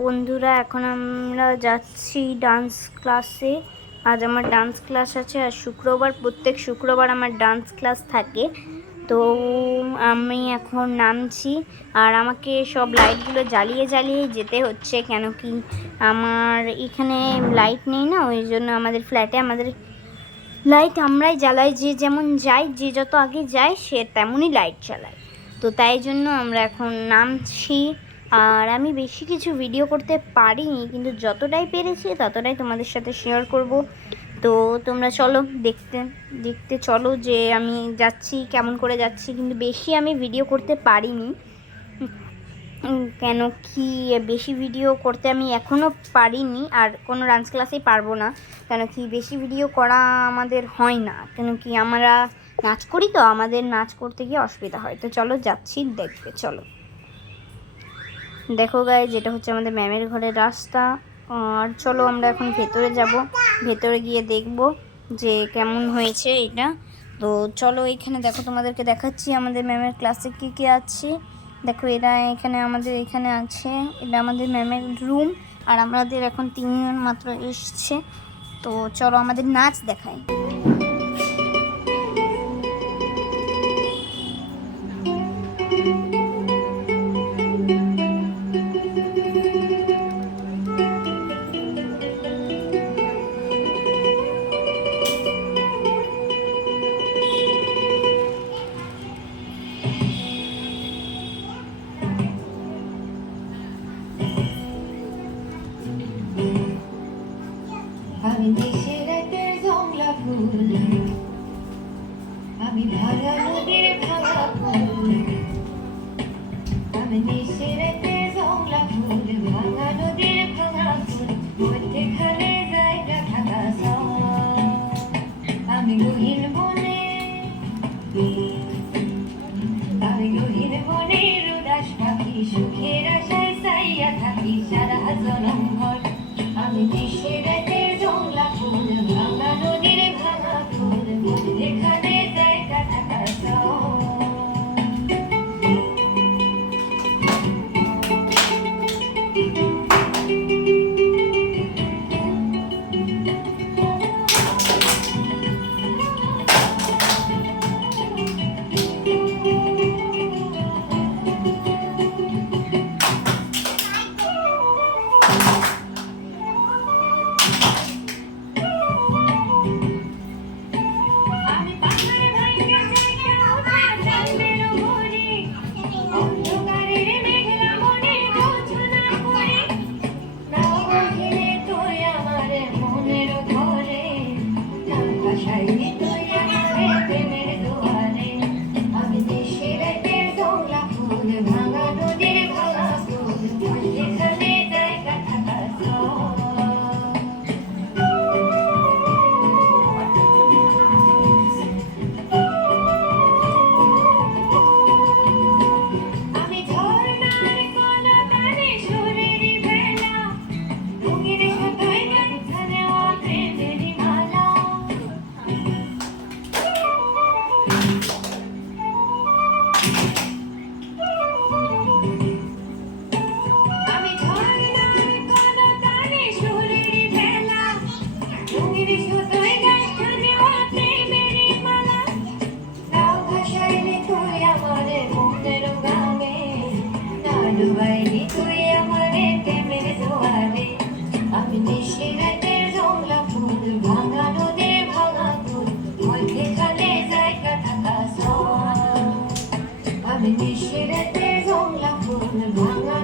বন্ধুরা, এখন আমরা যাচ্ছি ডান্স ক্লাসে। আজ আমার ডান্স ক্লাস আছে, আর প্রত্যেক শুক্রবার আমার ডান্স ক্লাস থাকে। তো আমি এখন নামছি, আর আমাকে সব লাইটগুলো জ্বালিয়ে জ্বালিয়ে যেতে হচ্ছে, কেন কি আমার এখানে লাইট নেই না। ওই জন্য আমাদের ফ্ল্যাটে লাইট আমরাই জ্বালাই, যে যেমন যাই, যে যত আগে যায় সে তেমনই লাইট জ্বালায়। তো তাই জন্য আমরা এখন নামছি। আর আমি বেশি কিছু ভিডিও করতে পারিনি, কিন্তু যতটাই পেরেছি ততটাই তোমাদের সাথে শেয়ার করব। তো তোমরা চলো দেখতে দেখতে চলো যে আমি যাচ্ছি, কেমন করে যাচ্ছি। কিন্তু বেশি আমি ভিডিও করতে পারিনি, কেন কি বেশি ভিডিও করতে আমি এখনও পারিনি, আর কোনো ডান্স ক্লাসেই পারবো না। কেন কি বেশি ভিডিও করা আমাদের হয় না, কেন কি আমরা নাচ করি, তো আমাদের নাচ করতে গিয়ে অসুবিধা হয়। তো চলো যাচ্ছি, দেখবে চলো। দেখো গায়ে, যেটা হচ্ছে আমাদের ম্যামের ঘরের রাস্তা। আর চলো আমরা এখন ভেতরে যাব, ভেতরে গিয়ে দেখব যে কেমন হয়েছে এটা। তো চলো এখানে দেখো, তোমাদেরকে দেখাচ্ছি আমাদের ম্যামের ক্লাসে কী কী আছে। দেখো আমাদের এখানে আছে, এটা আমাদের ম্যামের রুম। আর আমাদের এখন 3 জন মাত্র এসছে। তো চলো আমাদের নাচ দেখায়। আমি দেশে রাতের জংলা ফুল, আমি ভাঙা নদীর ভাঙা ফুল। আমি দেশে রাতের জংলা ফুল, ভাঙা নদীর ভাঙা ফুল, মধ্যে খালে জায়গা থাকা আমি গহীন বনে, আমি গহীন বনের উদাস পাখি, সুখের আশায় চাইয়া থাকি সারা জনম ভর। আমি দেশে রাতের জংলা ফুল, ভাঙা নদীর ভাঙা ফুল, যেখানে জায়গা থাকা ভাঙা নদীর ভাঙা ফুল, যেখানে জায়গা থাকা আমি ঝর্ণার কোনা তারে সুরের বেলা, রঙিন সুতোয় গাঁথা নেওয়া প্রেমের মালা। আমি ঝর্ণার কোনা তারে সুরের বেলা, রঙিন সুতোয় গাঁথা নেওয়া প্রেমের মালা। নাও ভাসাইলি তুই আমারে মনের গানে, না ডুবাইলি তুই আমারে প্রেমের জোয়ারে। আমি দেশে রাতের জংলা ফুল, ভাঙা নদীর ভাঙা ফুল, মধ্যেখানে জায়গা থাকা আমি দেশে রাতের জংলা ফুল, ভাঙা